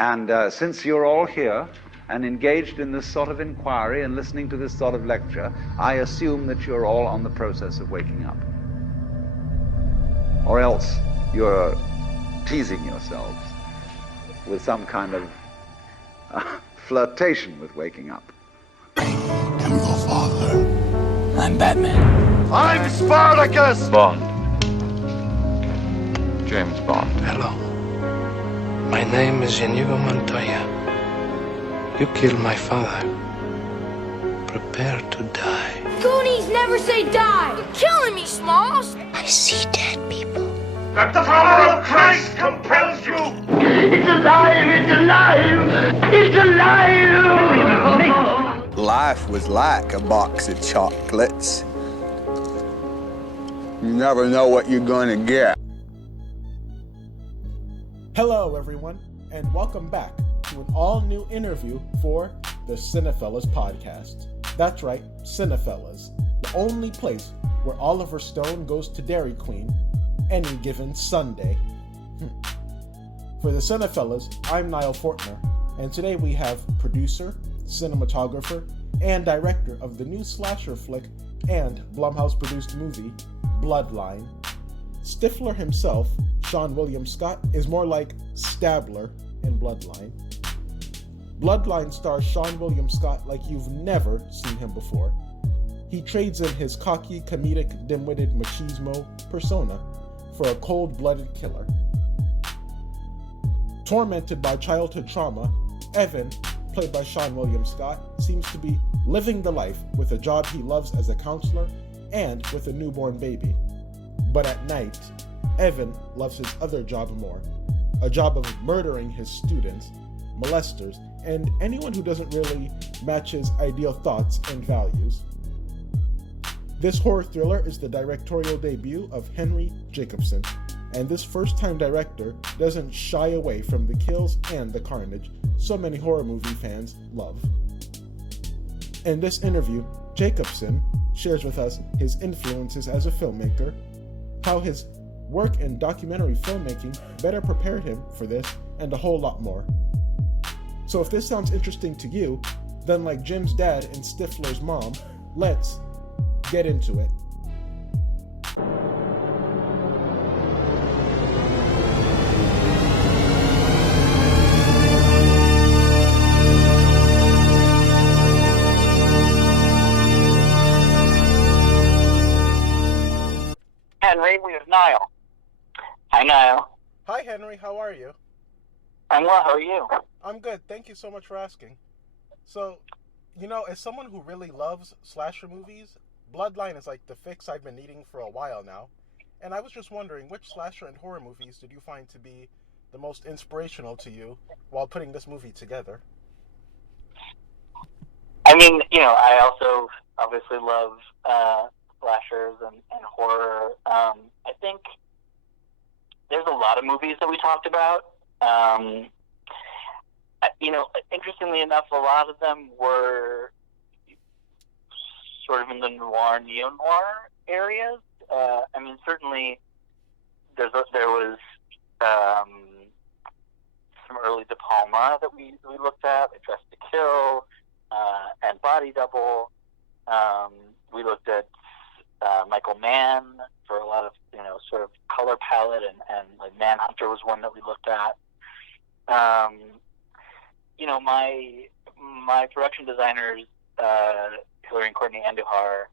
And since you're all here and engaged in this sort of inquiry and listening to this sort of lecture, I assume that you're all on the process of waking up. Or else you're teasing yourselves with some kind of flirtation with waking up. I am your father. I'm Batman. I'm Spartacus! Bond. James Bond. Hello. My name is Inigo Montoya. You killed my father. Prepare to die. Goonies never say die! You're killing me, Smalls! I see dead people. That the power of Christ compels you! It's alive! It's alive! It's alive! Life was like a box of chocolates. You never know what you're gonna get. Hello, everyone, and welcome back to an all-new interview for the Cinephellas Podcast. That's right, Cinephellas, the only place where Oliver Stone goes to Dairy Queen any given Sunday. For the Cinefellas, I'm Nile Fortner, and today we have producer, cinematographer, and director of the new slasher flick and Blumhouse-produced movie, Bloodline. Stifler himself, Seann William Scott, is more like Stabler in Bloodline. Bloodline stars Seann William Scott like you've never seen him before. He trades in his cocky, comedic, dim-witted machismo persona for a cold-blooded killer. Tormented by childhood trauma, Evan, played by Seann William Scott, seems to be living the life with a job he loves as a counselor and with a newborn baby. But at night, Evan loves his other job more, a job of murdering his students, molesters, and anyone who doesn't really match his ideal thoughts and values. This horror thriller is the directorial debut of Henry Jacobson, and this first-time director doesn't shy away from the kills and the carnage so many horror movie fans love. In this interview, Jacobson shares with us his influences as a filmmaker, how his work in documentary filmmaking better prepared him for this, and a whole lot more. So if this sounds interesting to you, then like Jim's dad and Stifler's mom, let's get into it. Henry, we have Nile. Hi, Nile. Hi, Henry. How are you? I'm well. How are you? I'm good. Thank you so much for asking. So, as someone who really loves slasher movies, Bloodline is like the fix I've been needing for a while now. And I was just wondering, which slasher and horror movies did you find to be the most inspirational to you while putting this movie together? I mean, I also obviously love slashers and horror. I think there's a lot of movies that we talked about. Interestingly enough, a lot of them were sort of in the noir, neo-noir areas. Certainly there was some early De Palma that we looked at, Dress to Kill, and Body Double. We looked at Michael Mann for a lot of, sort of color palette, and like Manhunter was one that we looked at. My production designers, Hillary and Courtney Andujar,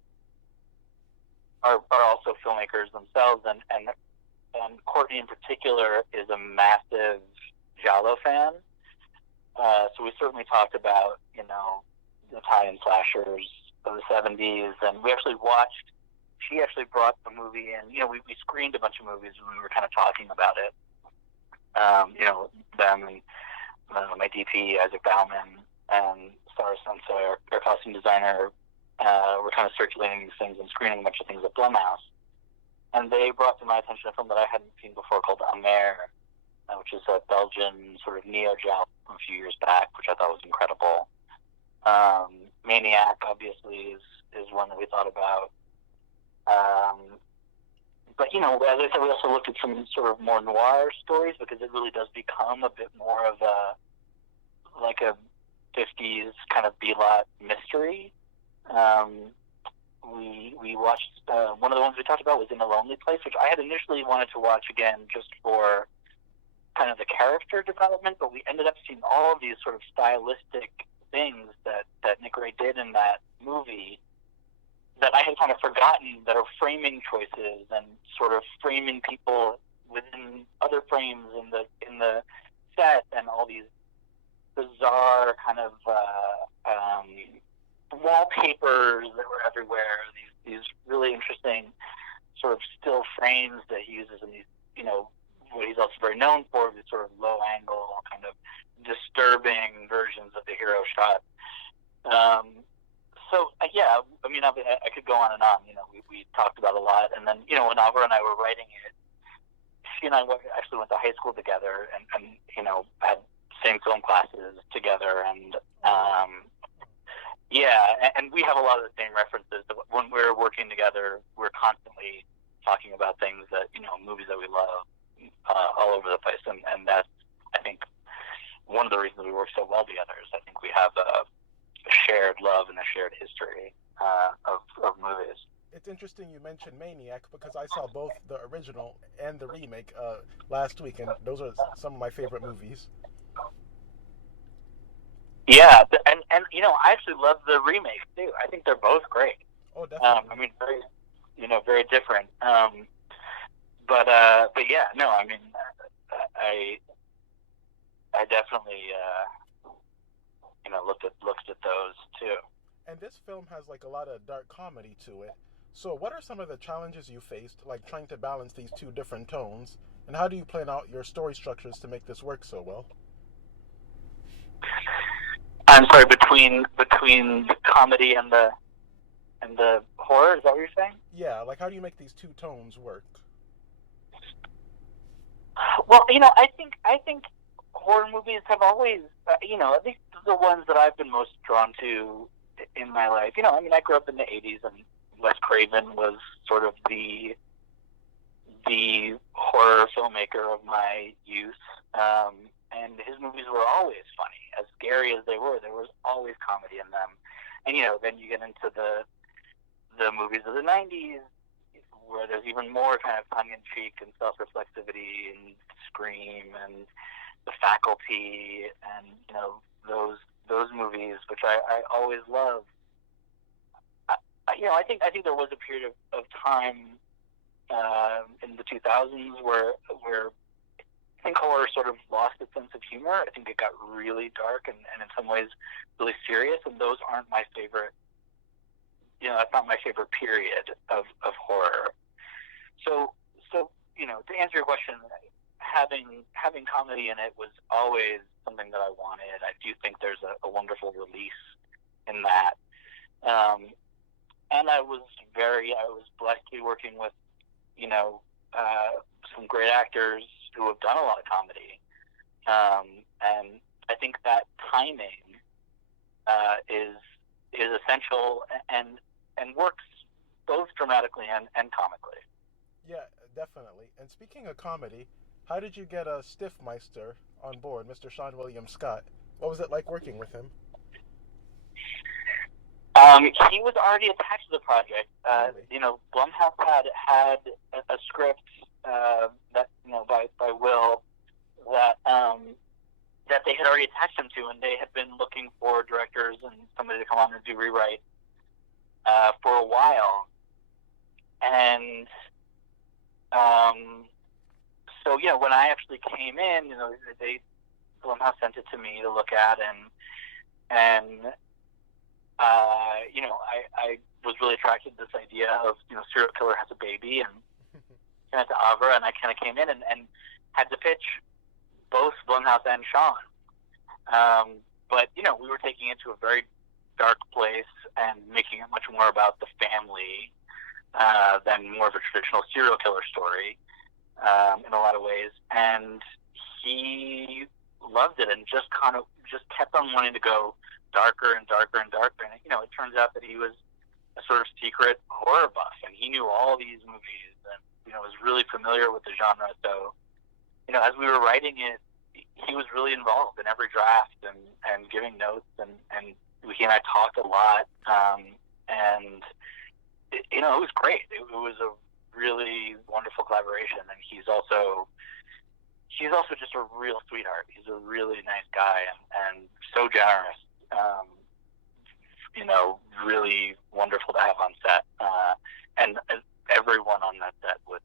are also filmmakers themselves, and Courtney in particular is a massive Giallo fan. So we certainly talked about, Italian slashers of the 70s, and she actually brought the movie in. We screened a bunch of movies when we were kind of talking about it. Them and my DP, Isaac Bauman, and Sarah Sensei, our costume designer, were kind of circulating these things and screening a bunch of things at Blumhouse. And they brought to my attention a film that I hadn't seen before called Amer, which is a Belgian sort of neo-Giallo from a few years back, which I thought was incredible. Maniac, obviously, is one that we thought about. But, as I said, we also looked at some sort of more noir stories, because it really does become a bit more of like a 50s kind of B-lot mystery. We watched, one of the ones we talked about was In a Lonely Place, which I had initially wanted to watch again just for kind of the character development, but we ended up seeing all of these sort of stylistic things that Nick Ray did in that movie that I had kind of forgotten, that are framing choices and sort of framing people within other frames in the set, and all these bizarre kind of wallpapers that were everywhere, these really interesting sort of still frames that he uses in these, what he's also very known for, these sort of low angle, kind of disturbing versions of the hero shot. I could go on and on. We talked about a lot, and then when Alvaro and I were writing it, she and I actually went to high school together, and had same film classes together, and and we have a lot of the same references. When we're working together, we're constantly talking about things that movies that we love all over the place, and that's, I think, one of the reasons we work so well together. Is I think we have a shared love and a shared history of movies. It's interesting you mentioned Maniac, because I saw both the original and the remake last week, and those are some of my favorite movies. Yeah, and I actually love the remake too. I think they're both great. Oh, definitely. Very different. But yeah, no, I definitely looked at those too. And this film has like a lot of dark comedy to it. So what are some of the challenges you faced, like trying to balance these two different tones, and how do you plan out your story structures to make this work so well? I'm sorry, between the comedy and the horror, is that what you're saying? Yeah, like how do you make these two tones work? Well, I think horror movies have always, at least the ones that I've been most drawn to in my life. I grew up in the 80s, and Wes Craven was sort of the horror filmmaker of my youth. And his movies were always funny. As scary as they were, there was always comedy in them. And, then you get into the movies of the 90s, where there's even more kind of tongue-in-cheek and self-reflexivity, and Scream and The Faculty, and, those movies, which I always love. I think there was a period of time in the 2000s where I think horror sort of lost its sense of humor. I think it got really dark and in some ways really serious, and those aren't my favorite. That's not my favorite period of horror. So to answer your question, having comedy in it was always something that I wanted. I do think there's a wonderful release in that. And I was blessed to be working with, some great actors who have done a lot of comedy. And I think that timing is essential and works both dramatically and comically. Yeah, definitely. And speaking of comedy, how did you get a Stiffmeister on board, Mr. Seann William Scott? What was it like working with him? He was already attached to the project. Really? Blumhouse had a script that by Will that they had already attached him to, and they had been looking for directors and somebody to come on and do rewrite for a while. And so when I actually came in, Blumhouse sent it to me to look at, and I was really attracted to this idea of serial killer has a baby, and sent it to Avra, and I kind of came in and had to pitch both Blumhouse and Seann. But we were taking it to a very dark place and making it much more about the family than more of a traditional serial killer story in a lot of ways. And he loved it and just kept on wanting to go darker and darker and darker. And it turns out that he was a sort of secret horror buff, and he knew all these movies and was really familiar with the genre. So as we were writing it, he was really involved in every draft and giving notes, and he and I talked a lot, and it was great. It was a really wonderful collaboration, and he's also just a real sweetheart. He's a really nice guy and so generous. Really wonderful to have on set, and everyone on that set would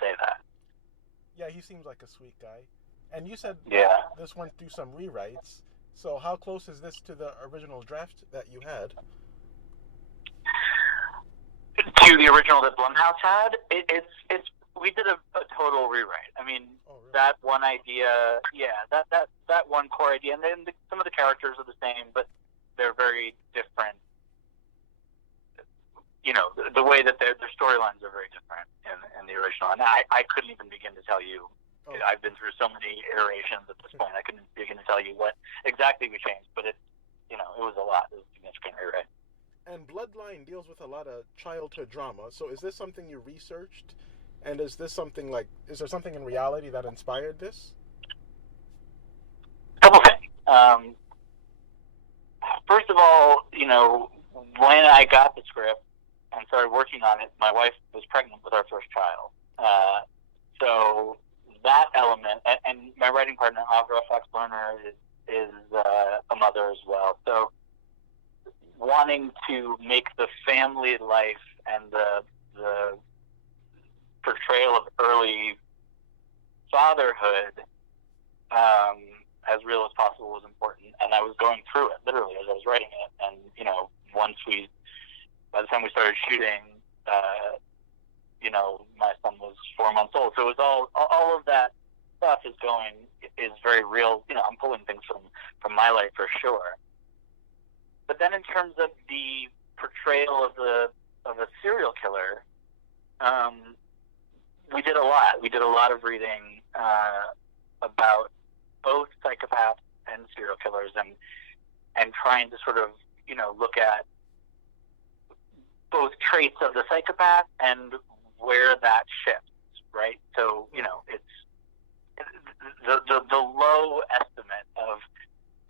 say that. Yeah, he seems like a sweet guy. And you said this went through some rewrites. So how close is this to the original draft that you had? To the original that Blumhouse had, we did a total rewrite. I mean, really? That one idea, that one core idea, and then some of the characters are the same, but they're very different. The way that their storylines are very different in the original. And I couldn't even begin to tell you. Oh. I've been through so many iterations at this point. I couldn't begin to tell you what exactly we changed, but it was a lot. It was a significant rewrite. And Bloodline deals with a lot of childhood drama. So is this something you researched? And is there something in reality that inspired this? Couple things. First of all, when I got the script and started working on it, my wife was pregnant with our first child. So that element, and my writing partner, Avra Fox-Lerner, is a mother as well. So wanting to make the family life and the portrayal of early fatherhood as real as possible was important, and I was going through it literally as I was writing it. And by the time we started shooting, my son was 4 months old, so it was all of that stuff is very real. I'm pulling things from my life for sure. But then in terms of the portrayal of a serial killer, we did a lot. We did a lot of reading about both psychopaths and serial killers, and trying to sort of look at both traits of the psychopath and where that shifts, right? So it's the low estimate of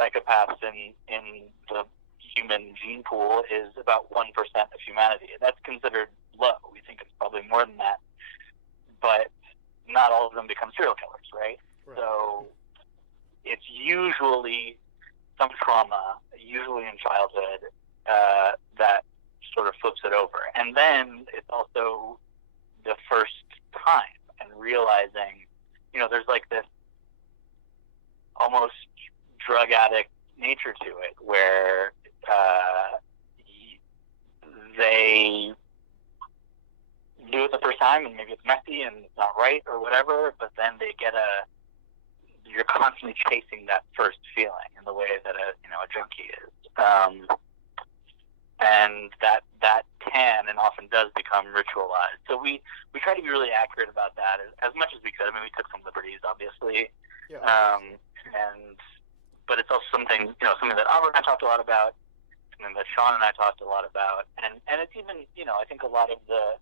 psychopaths in the human gene pool is about 1% of humanity. That's considered low. We think it's probably more than that, but not all of them become serial killers, right? So it's usually some trauma, usually in childhood, that sort of flips it over. And then it's also the first time, and realizing, there's like this almost drug addict nature to it, where they do it the first time, and maybe it's messy and it's not right or whatever, but then they get you're constantly chasing that first feeling in the way that a junkie is. And that can and often does become ritualized. So we try to be really accurate about that as much as we could. I mean, we took some liberties, obviously. Yeah. But it's also something that Amber and I talked a lot about, something that Seann and I talked a lot about. And it's even, I think a lot of the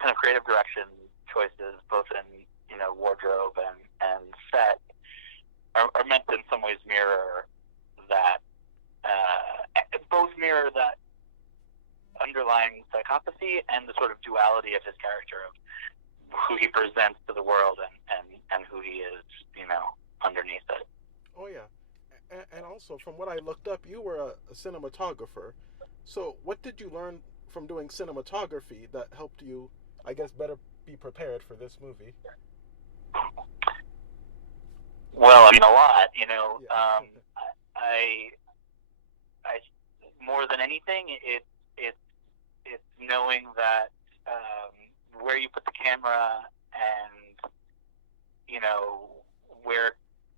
kind of creative direction choices, both in, wardrobe and set, are meant to in some ways mirror that, both mirror that underlying psychopathy and the sort of duality of his character, of who he presents to the world and who he is, underneath it. Oh, yeah. And also, from what I looked up, you were a cinematographer. So what did you learn from doing cinematography that helped you, I guess, better be prepared for this movie? Well, a lot, Yeah. I more than anything, it's knowing that where you put the camera and where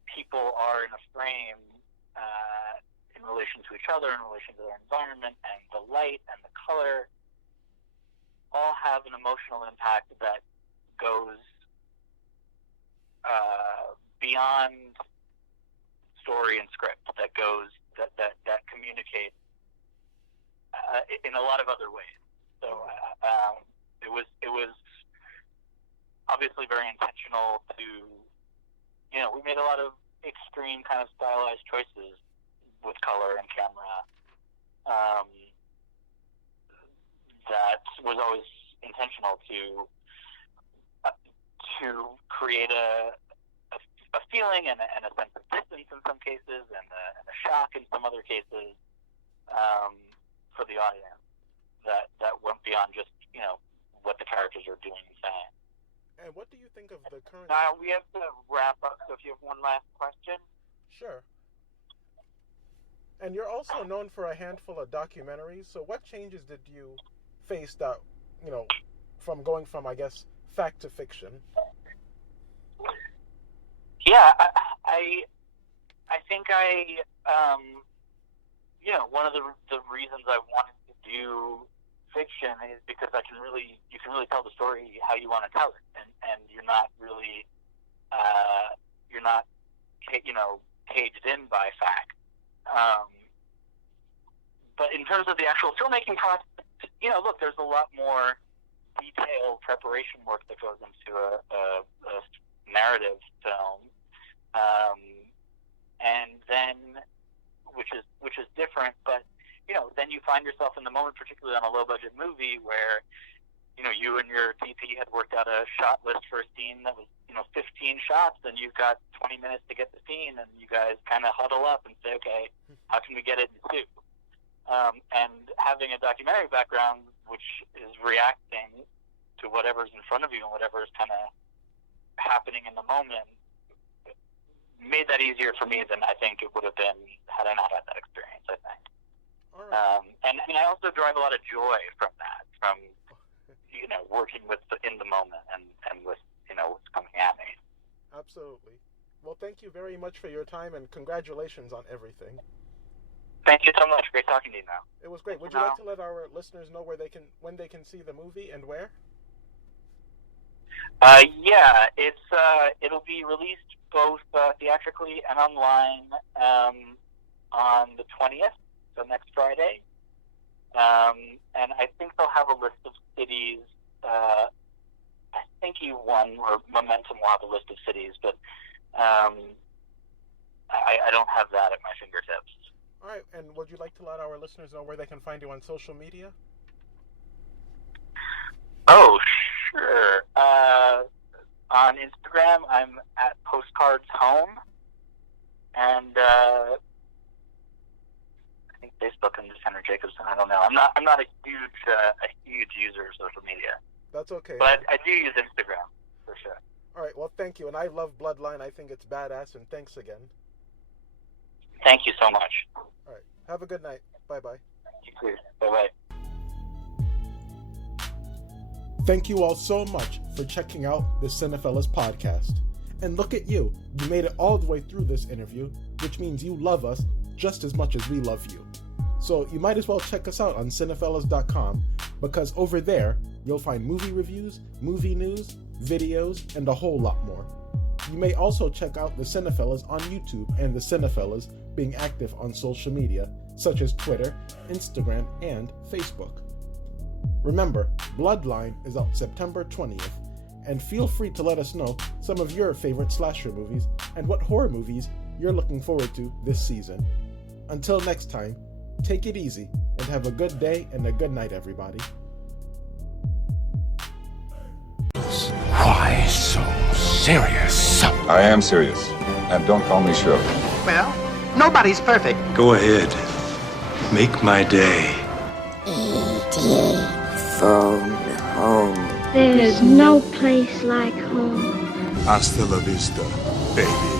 people are in a frame in relation to each other, in relation to their environment, and the light and the color all have an emotional impact that goes beyond story and script, that communicates in a lot of other ways. So it was obviously very intentional to, we made a lot of extreme kind of stylized choices with color and camera. That was always intentional to create a feeling and a sense of distance in some cases, and a shock in some other cases, for the audience that went beyond just what the characters are doing and saying. And what do you think of the current? Now we have to wrap up. So if you have one last question. Sure. And you're also known for a handful of documentaries. So what changes did you face that, from going from, I guess, fact to fiction? Yeah, I think one of the reasons I wanted to do fiction is because you can really tell the story how you want to tell it, and you're not really caged in by fact. But in terms of the actual filmmaking process, look, there's a lot more detailed preparation work that goes into a narrative film, and then which is different, but then you find yourself in the moment, particularly on a low budget movie, where you and your DP had worked out a shot list for a scene that was 15 shots, and you've got 20 minutes to get the scene, and you guys kind of huddle up and say, okay, how can we get it in 2? And having a documentary background, which is reacting to whatever's in front of you and whatever is kind of happening in the moment, made that easier for me than I think it would have been had I not had that experience, I think. All right. And I also derive a lot of joy from that, from working in the moment and with what's coming at me. Absolutely. Well, thank you very much for your time, and congratulations on everything. Thank you so much. Great talking to you now. It was great. Would you like to let our listeners know when they can see the movie and where? Yeah, it'll be released both theatrically and online on the 20th, so next Friday. And I think they'll have a list of cities. I think E1 or Momentum will have a list of cities, but I don't have that at my fingertips. All right, and would you like to let our listeners know where they can find you on social media? Oh, sure. On Instagram, I'm at Postcards Home, and I think Facebook, I'm just Henry Jacobson. I don't know. I'm not a huge user of social media. That's okay. But I do use Instagram for sure. All right. Well, thank you, and I love Bloodline. I think it's badass, and thanks again. Thank you so much. All right. Have a good night. Bye-bye. You too. Bye-bye. Thank you all so much for checking out the Cinefellas Podcast. And look at you. You made it all the way through this interview, which means you love us just as much as we love you. So you might as well check us out on Cinefellas.com, because over there, you'll find movie reviews, movie news, videos, and a whole lot more. You may also check out the Cinefellas on YouTube and the Cinefellas being active on social media, such as Twitter, Instagram, and Facebook. Remember, Bloodline is out September 20th, and feel free to let us know some of your favorite slasher movies and what horror movies you're looking forward to this season. Until next time, take it easy and have a good day and a good night, everybody. Why so serious? I am serious, and don't call me Shirley. Well, nobody's perfect. Go ahead. Make my day. E.T. Phone home. There's no place like home. Hasta la vista, baby.